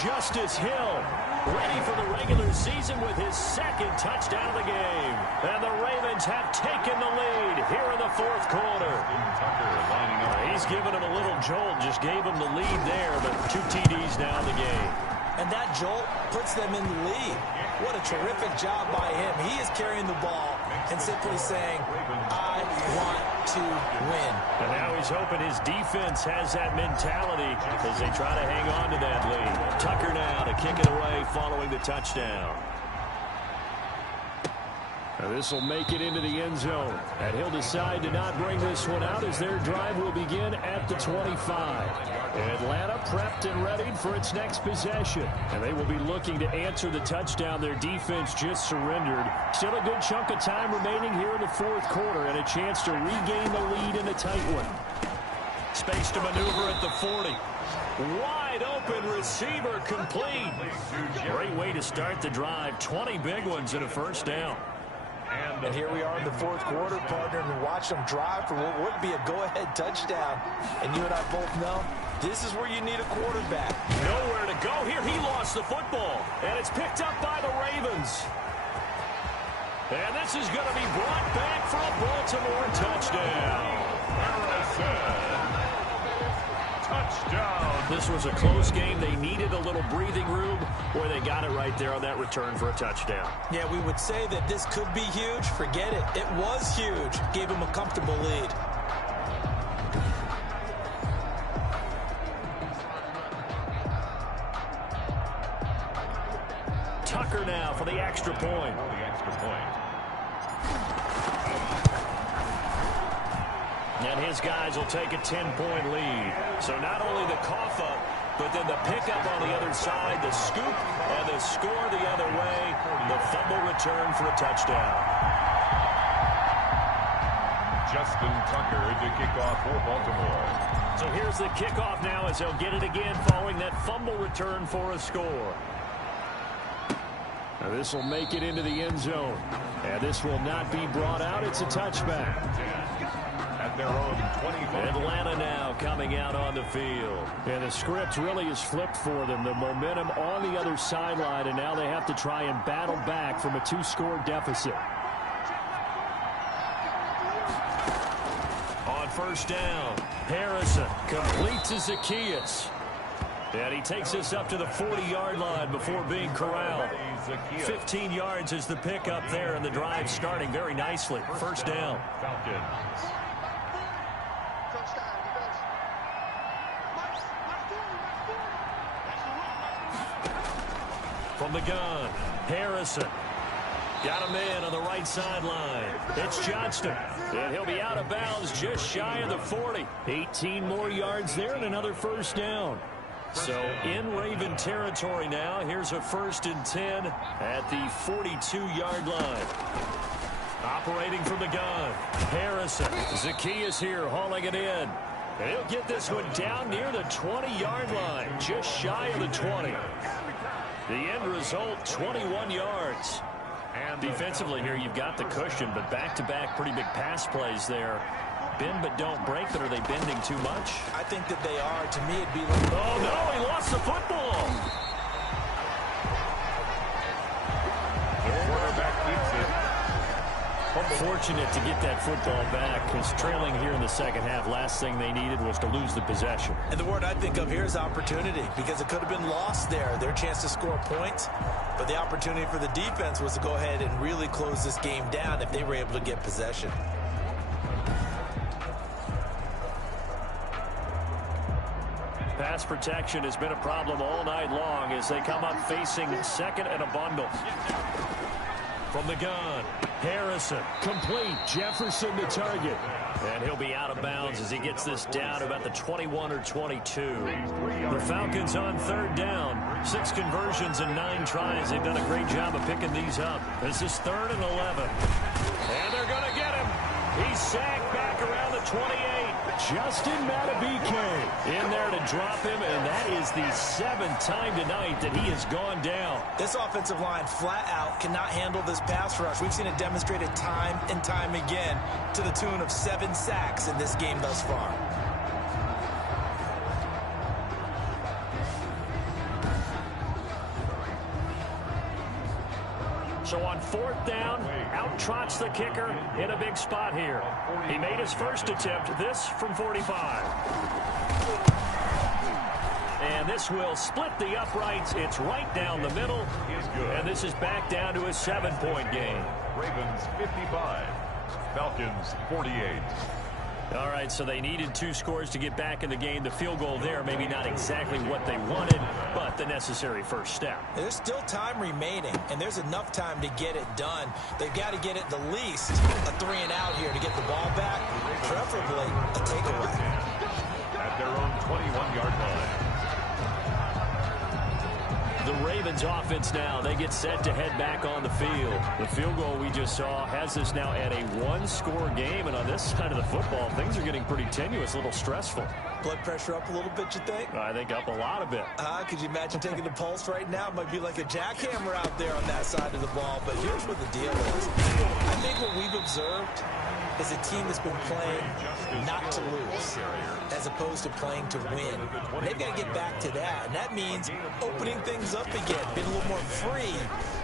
Justice Hill, ready for the regular season with his 2nd touchdown of the game. And the Ravens have taken the lead here in the 4th quarter. Tucker lining up. He's given him a little jolt, just gave him the lead there, but 2 TDs now in the game. And that jolt puts them in the lead. What a terrific job by him. He is carrying the ball and simply saying, I want to win. And now he's hoping his defense has that mentality as they try to hang on to that lead. Tucker now to kick it away following the touchdown. Now this will make it into the end zone. And he'll decide to not bring this one out as their drive will begin at the 25. And Atlanta prepped and readied for its next possession. And they will be looking to answer the touchdown their defense just surrendered. Still a good chunk of time remaining here in the 4th quarter and a chance to regain the lead in a tight one. Space to maneuver at the 40. Wide open receiver complete. Great way to start the drive. 20 big ones and a first down. And And here we are in the fourth quarter, partner, and watch them drive for what would be a go-ahead touchdown. And you and I both know this is where you need a quarterback. Nowhere to go here. He lost the football, and it's picked up by the Ravens. And this is going to be brought back for a Baltimore touchdown. Touchdown. This was a close game. They needed a little breathing room. Boy, they got it right there on that return for a touchdown. Yeah, we would say that this could be huge. Forget it. It was huge. Gave him a comfortable lead. Tucker now for the extra point. And his guys will take a 10-point lead. So not only the cough up, but then the pickup on the other side, the scoop, and the score the other way. The fumble return for a touchdown. Justin Tucker to kick off for Baltimore. So here's the kickoff now as they'll get it again following that fumble return for a score. Now this will make it into the end zone. And this will not be brought out. It's a touchback. At their own 25. Atlanta now coming out on the field. And the script really is flipped for them. The momentum on the other sideline, and now they have to try and battle back from a 2-score deficit. On first down, Harrison complete to Zacchaeus. And he takes us up to the 40-yard line before being corralled. 15 yards is the pickup there, and the drive starting very nicely. First down. Falcons. From the gun, Harrison. Got a man on the right sideline. It's Johnston. And he'll be out of bounds just shy of the 40. 18 more yards there and another first down. So in Raven territory now. Here's a 1st and 10 at the 42-yard line. Operating from the gun, Harrison. Zacchaeus here hauling it in. And he'll get this one down near the 20-yard line. Just shy of the 20. The end result, 21 yards. And defensively here, you've got the cushion, but back-to-back pretty big pass plays there. Bend but don't break, but are they bending too much? I think that they are. To me, it'd be like... Oh, no, he lost the football. The quarterback keeps it. Fortunate to get that football back, because trailing here in the second half, last thing they needed was to lose the possession. And the word I think of here is opportunity, because it could have been lost there. Their chance to score points, but the opportunity for the defense was to go ahead and really close this game down if they were able to get possession. Pass protection has been a problem all night long as they come up facing second and a bundle. From the gun, Harrison, complete, Jefferson the target. And he'll be out of bounds as he gets this down about the 21 or 22. The Falcons on third down. 6 conversions and 9 tries. They've done a great job of picking these up. This is 3rd and 11. And they're going to get him. He's sacked back around the 28. Justin Matabike in there to drop him, and that is the 7th time tonight that he has gone down. This offensive line flat out cannot handle this pass rush. We've seen it demonstrated time and time again to the tune of 7 sacks in this game thus far. So on 4th down, out trots the kicker in a big spot here. He made his first attempt, this from 45. And this will split the uprights. It's right down the middle. And this is back down to a 7-point game. Ravens 55, Falcons 48. All right, so they needed 2 scores to get back in the game. The field goal there, maybe not exactly what they wanted, but the necessary first step. There's still time remaining, and there's enough time to get it done. They've got to get it the least a 3 and out here to get the ball back, preferably a takeaway. At their own 21-yard line. The Ravens offense now, they get set to head back on the field. The field goal we just saw has us now at a 1-score game, and on this side of the football, things are getting pretty tenuous, a little stressful. Blood pressure up a little bit, you think? I think up a lot of it. Could you imagine taking the pulse right now? It might be like a jackhammer out there on that side of the ball, but here's what the deal is. I think think what we've observed is a team that's been playing not to lose as opposed to playing to win. They've got to get back to that, and that means opening things up again, being a little more free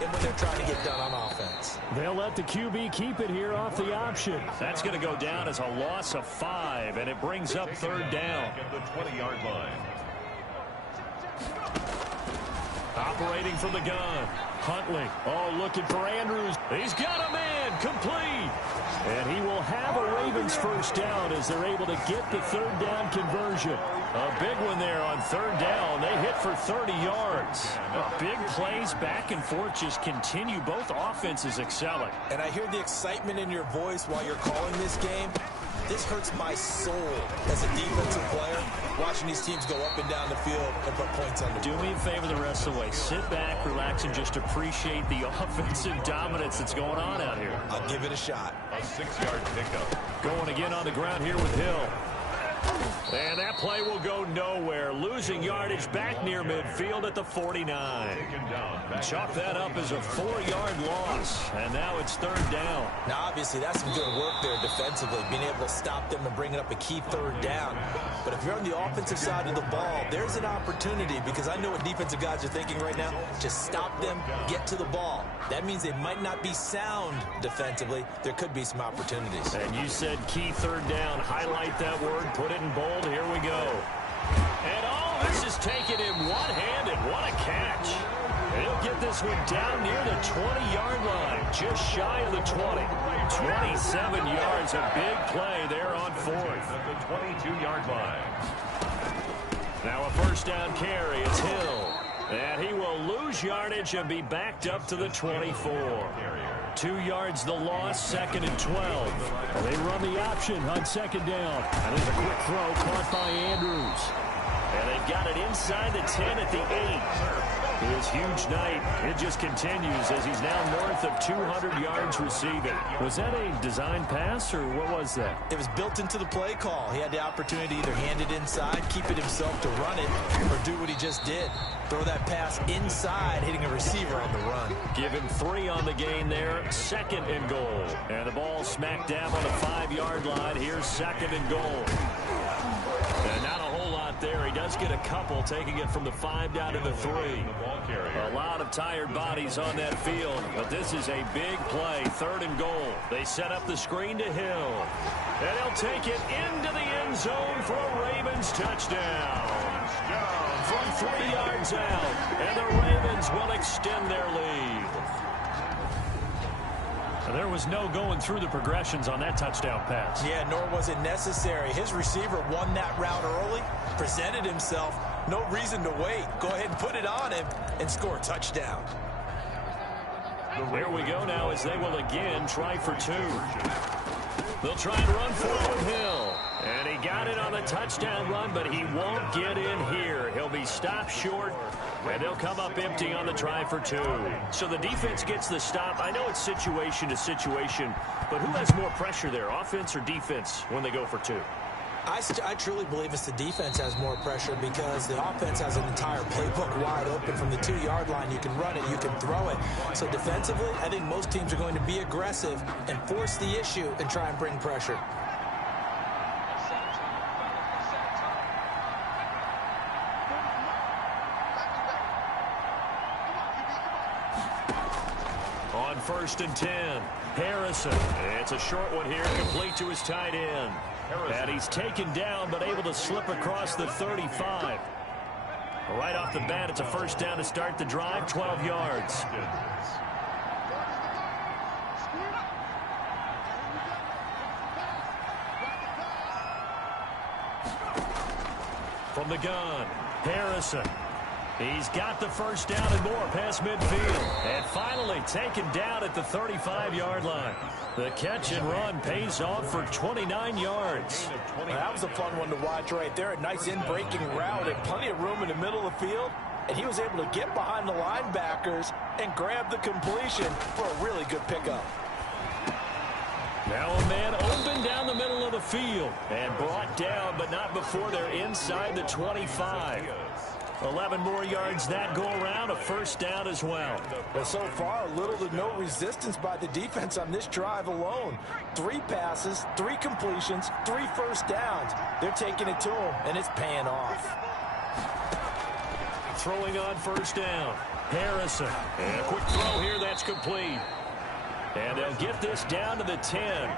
in when they're trying to get done on offense. They'll let the QB keep it here off the option. That's going to go down as a loss of 5, and it brings up third down. At the 20-yard line. Operating from the gun. Huntley. Oh, looking for Andrews. He's got a man. Complete. And he will have a Ravens first down as they're able to get the third down conversion. A big one there on third down. They hit for 30 yards. Big plays back and forth just continue. Both offenses excelling. And I hear the excitement in your voice while you're calling this game. This hurts my soul as a defensive player, watching these teams go up and down the field and put points on the board. Do me a favor the rest of the way. Sit back, relax, and just appreciate the offensive dominance that's going on out here. I'll give it a shot. A 6-yard pickup. Going again on the ground here with Hill. And that play will go nowhere. Losing yardage back near midfield at the 49. Chalk that up as a 4-yard loss. And now it's third down. Now, obviously, that's some good work there defensively, being able to stop them and bring it up a key third down. But if you're on the offensive side of the ball, there's an opportunity, because I know what defensive guys are thinking right now. Just stop them, get to the ball. That means they might not be sound defensively. There could be some opportunities. And you said key third down. Highlight that word. Put it in bold. Here we go. And all this is taken in one-handed. What a catch. He'll get this one down near the 20-yard line. Just shy of the 20. 27 yards. A big play there on fourth. At the 22-yard line. Now a first down carry. It's Hill. And he will lose yardage and be backed up to the 24. 2 yards the loss, second and 12. They run the option on second down. And there's a quick throw caught by Andrews. And they've got it inside the 10 at the 8. His huge night, it just continues as he's now north of 200 yards receiving. Was that a design pass, or what was that? It was built into the play call. He had the opportunity to either hand it inside, keep it himself to run it, or do what he just did. Throw that pass inside, hitting a receiver on the run. Give him 3 on the gain there, second and goal. And the ball smacked down on the 5-yard line. Here's second and goal. And not a whole lot there. He does get a couple, taking it from the 5 down to the 3. A lot of tired bodies on that field, but this is a big play, third and goal. They set up the screen to Hill. And he'll take it into the end zone for a Ravens touchdown. From 3 yards out, and the Ravens will extend their lead. There was no going through the progressions on that touchdown pass. Yeah, nor was it necessary. His receiver won that route early, presented himself. No reason to wait. Go ahead and put it on him and score a touchdown. Here we go now as they will again try for 2. They'll try and run forward Hill. And he got it on the touchdown run, but he won't get in here. He'll be stopped short, and they'll come up empty on the try for 2. So the defense gets the stop. I know it's situation to situation, but who has more pressure there, offense or defense, when they go for 2? I truly believe it's the defense has more pressure because the offense has an entire playbook wide open from the 2-yard line. You can run it, you can throw it. So defensively, I think most teams are going to be aggressive and force the issue and try and bring pressure. On first and 10, Harrison. It's a short one here, complete to his tight end. And he's taken down, but able to slip across the 35. Right off the bat, it's a first down to start the drive, 12 yards. From the gun, Harrison. He's got the first down and more past midfield. And finally taken down at the 35-yard line. The catch and run pays off for 29 yards. Well, that was a fun one to watch right there. A nice in-breaking route and plenty of room in the middle of the field. And he was able to get behind the linebackers and grab the completion for a really good pickup. Now a man open down the middle of the field and brought down, but not before they're inside the 25. 11 more yards that go around, a first down as well. Well, so far, little to no resistance by the defense on this drive alone. 3 passes, 3 completions, 3 first downs. They're taking it to them, and it's paying off. Throwing on first down. Harrison. And a quick throw here that's complete. And they'll get this down to the 10.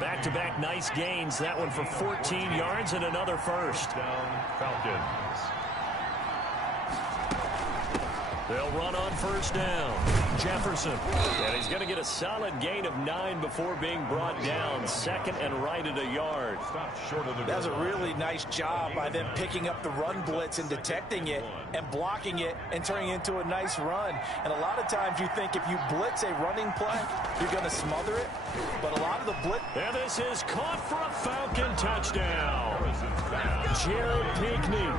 Back-to-back nice gains. That one for 14 yards and another first. Down Falcons. They'll run on first down. Jefferson. And he's going to get a solid gain of 9 before being brought down. Second and right at a yard. That was a really nice job by them picking up the run blitz and detecting it and blocking it and turning it into a nice run. And a lot of times you think if you blitz a running play, you're going to smother it. But a lot of the blitz... And this is caught for a Falcon touchdown. Jared Pinkney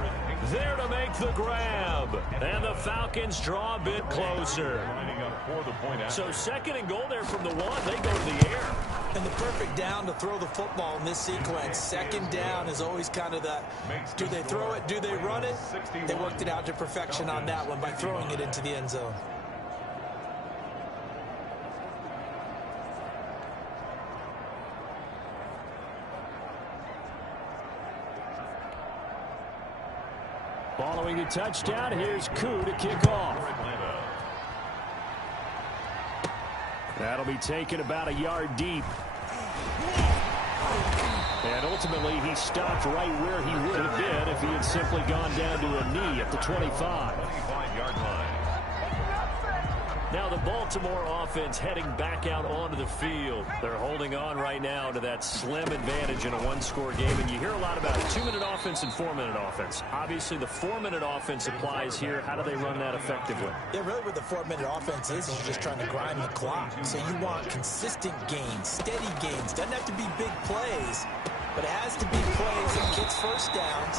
there to make the grab. And the Falcons draw a bit closer. So second and goal there from the 1. They go to the air. And the perfect down to throw the football in this sequence. Second down is always kind of that, do they throw it, do they run it? They worked it out to perfection on that one by throwing it into the end zone. Following the touchdown, here's Koo to kick off. That'll be taken about a yard deep. And ultimately, he stopped right where he would have been if he had simply gone down to a knee at the 25. 25-yard line. Now the Baltimore offense heading back out onto the field. They're holding on right now to that slim advantage in a one-score game. And you hear a lot about 2-minute offense and 4-minute offense. Obviously, the 4-minute offense applies here. How do they run that effectively? Yeah, really what the 4-minute offense is you're just trying to grind the clock. So you want consistent gains, steady gains. Doesn't have to be big plays, but it has to be plays that gets first downs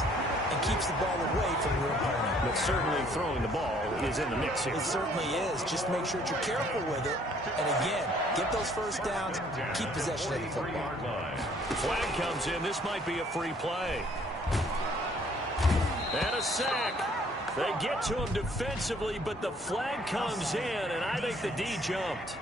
and keeps the ball away from your opponent. But certainly throwing the ball is in the mix here. It certainly is. Just make sure that you're careful with it. And again, get those first downs, keep possession of the football. Flag comes in. This might be a free play. And a sack. They get to him defensively, but the flag comes in, and I think the D jumped.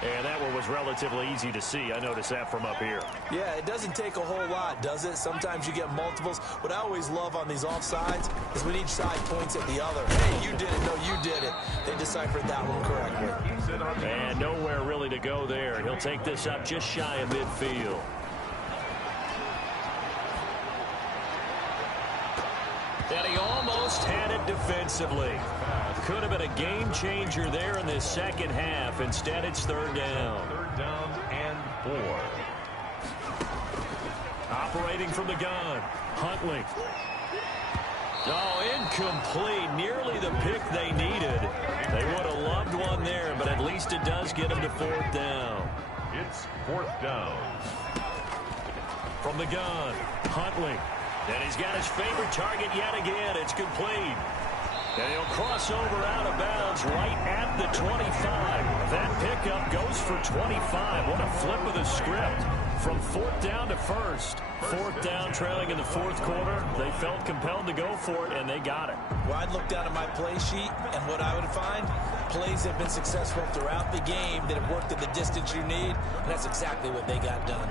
And that one was relatively easy to see. I noticed that from up here. Yeah, it doesn't take a whole lot, does it? Sometimes you get multiples. What I always love on these offsides is when each side points at the other. Hey, you did it. No, you did it. They deciphered that one correctly. And nowhere really to go there. He'll take this up just shy of midfield. And he almost had it defensively. Could have been a game changer there in this second half. Instead, it's third down. Third down and 4. Operating from the gun. Huntley. Oh, incomplete. Nearly the pick they needed. They would have loved one there, but at least it does get them to fourth down. It's fourth down. From the gun. Huntley. And he's got his favorite target yet again. It's complete. And he'll cross over out of bounds right at the 25. That pickup goes for 25. What a flip of the script. From fourth down to first. Fourth down trailing in the fourth quarter. They felt compelled to go for it, and they got it. Well, I'd look down at my play sheet, and what I would find, plays have been successful throughout the game that have worked at the distance you need, and that's exactly what they got done.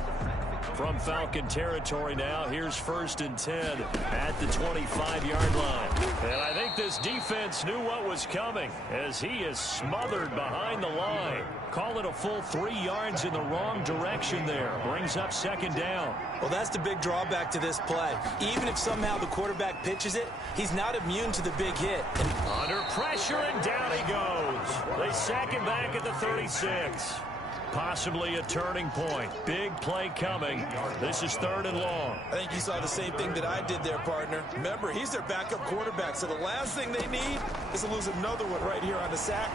From Falcon territory now, here's first and 10 at the 25-yard line. And I think this defense knew what was coming as he is smothered behind the line. Call it a full 3 yards in the wrong direction there. Brings up second down. Well, that's the big drawback to this play. Even if somehow the quarterback pitches it, he's not immune to the big hit. And under pressure, and down he goes. They sack him back at the 36. Possibly a turning point. Big play coming. This is third and long. I think you saw the same thing that I did there, partner. Remember, he's their backup quarterback, so the last thing they need is to lose another one right here on the sack.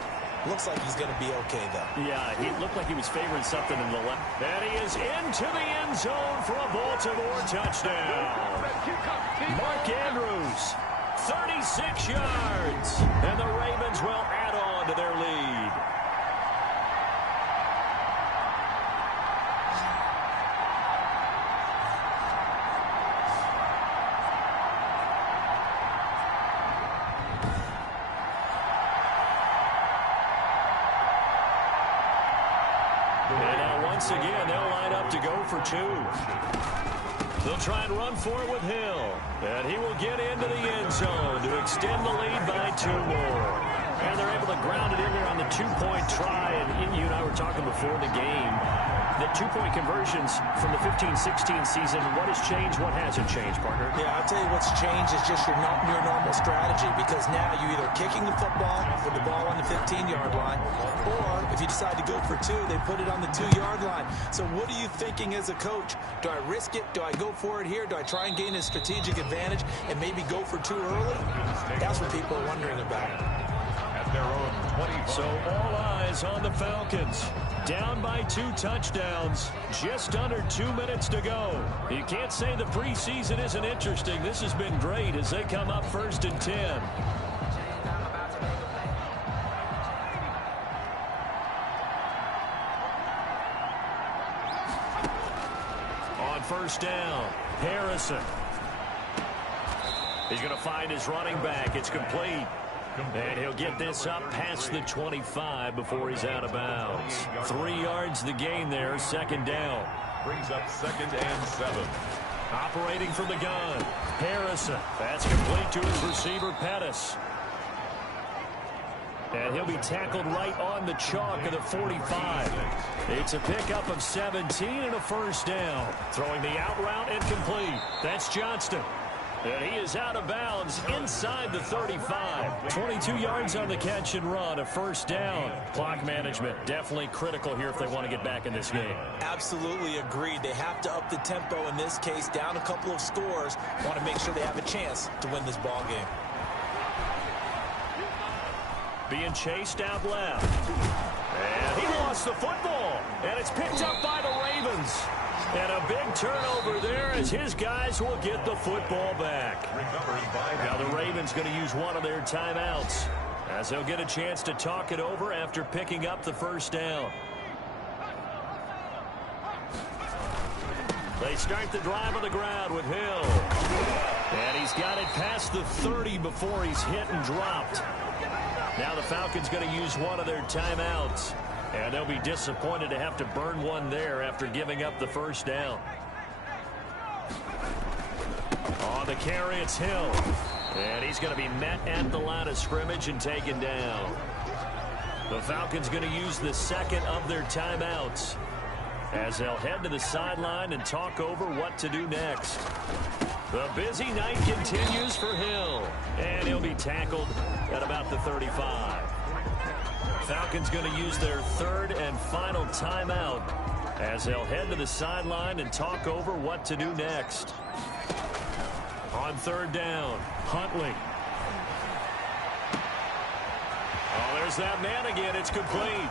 Looks like he's going to be okay, though. Yeah, he looked like he was favoring something in the left. And he is into the end zone for a Baltimore touchdown. Mark Andrews, 36 yards. And the Ravens will add on to their lead. And now once again, they'll line up to go for 2. They'll try and run for it with Hill. And he will get into the end zone to extend the lead by 2 more. And they're able to ground it in there on the 2-point try. And you and I were talking before the game. The 2-point conversions from the 15-16 season, what has changed, what hasn't changed, partner? Yeah, I'll tell you what's changed is just your normal strategy, because now you're either kicking the football with the ball on the 15-yard line, or if you decide to go for 2, they put it on the 2-yard line. So what are you thinking as a coach? Do I risk it? Do I go for it here? Do I try and gain a strategic advantage and maybe go for 2 early? That's what people are wondering about. At their own 25. So all eyes on the Falcons. Down by 2 touchdowns. Just under 2 minutes to go. You can't say the preseason isn't interesting. This has been great as they come up 1st and 10. On 1st down, Harrison. He's going to find his running back. It's complete. And he'll get this up past the 25 before he's out of bounds. 3 yards the gain there, 2nd down. Brings up 2nd and 7. Operating from the gun, Harrison. That's complete to his receiver, Pettis. And he'll be tackled right on the chalk of the 45. It's a pickup of 17 and a 1st down. Throwing the out route and complete. That's Johnston. And he is out of bounds inside the 35. 22 yards on the catch and run, a 1st down. Clock management definitely critical here if they want to get back in this game. Absolutely agreed. They have to up the tempo in this case, down a couple of scores. Want to make sure they have a chance to win this ball game. Being chased out left. And he lost the football. And it's picked up by the Ravens. And a big turnover there as his guys will get the football back. Now the Ravens going to use one of their timeouts as they'll get a chance to talk it over after picking up the 1st down. They start the drive on the ground with Hill. And he's got it past the 30 before he's hit and dropped. Now the Falcons going to use one of their timeouts. And they'll be disappointed to have to burn one there after giving up the 1st down. On the carry, it's Hill. And he's going to be met at the line of scrimmage and taken down. The Falcons going to use the 2nd of their timeouts as they'll head to the sideline and talk over what to do next. The busy night continues for Hill. And he'll be tackled at about the 35. Falcons going to use their 3rd and final timeout as they'll head to the sideline and talk over what to do next. On 3rd down, Huntley. Oh, there's that man again. It's complete.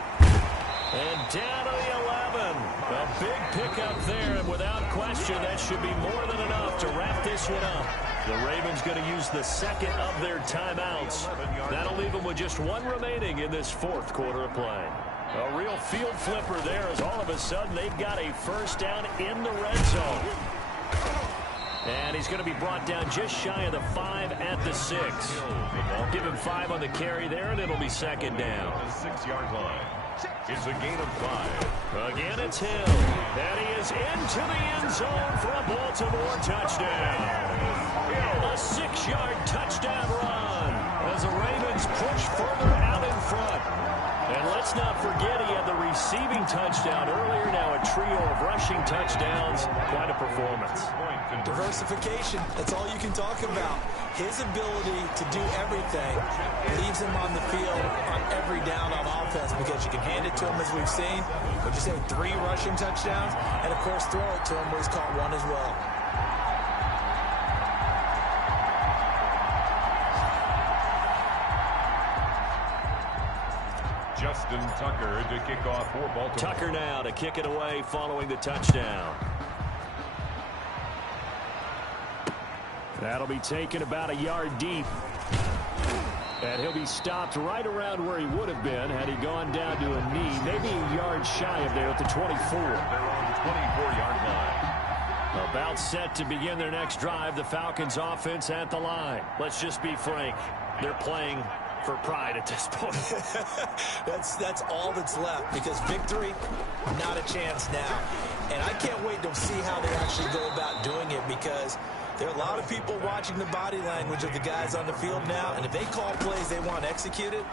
And down to the 11. A big pickup there, and without question, that should be more than enough to wrap this one up. The Ravens going to use the 2nd of their timeouts. That'll leave them with just 1 remaining in this 4th quarter of play. A real field flipper there as all of a sudden they've got a 1st down in the red zone. And he's going to be brought down just shy of the 5 at the 6. Give him 5 on the carry there, and it'll be 2nd down. The 6-yard line. It's a gain of 5. Again, it's Hill. And he is into the end zone for a Baltimore touchdown. A 6-yard touchdown run as the Ravens push further out in front. And let's not forget he had the receiving touchdown earlier. Now a trio of rushing touchdowns. Quite a performance. Diversification, that's all you can talk about. His ability to do everything leaves him on the field on every down on offense because you can hand it to him as we've seen. Would you say 3 rushing touchdowns? And, of course, throw it to him where he's caught 1 as well. Justin Tucker to kick off for Baltimore. Tucker now to kick it away following the touchdown. That'll be taken about a yard deep. And he'll be stopped right around where he would have been had he gone down to a knee, maybe a yard shy of there at the 24. They're on the 24-yard line. About set to begin their next drive, the Falcons offense at the line. Let's just be frank. They're playing for pride at this point. That's all that's left, because victory, not a chance now. And I can't wait to see how they actually go about doing it, because there are a lot of people watching the body language of the guys on the field now, and if they call plays they want executed,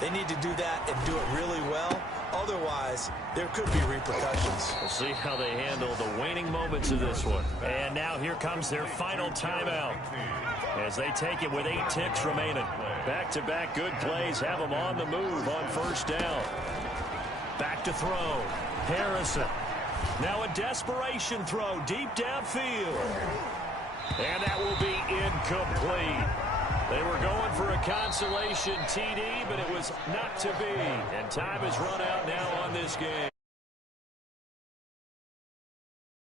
they need to do that and do it really well. Otherwise, there could be repercussions. We'll see how they handle the waning moments of this one. And now here comes their final timeout as they take it with 8 ticks remaining. Back-to-back good plays have them on the move on first down. Back to throw. Harrison. Now a desperation throw deep downfield. And that will be incomplete. They were going for a consolation TD, but it was not to be. And time has run out now on this game.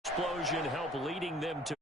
Explosion help leading them to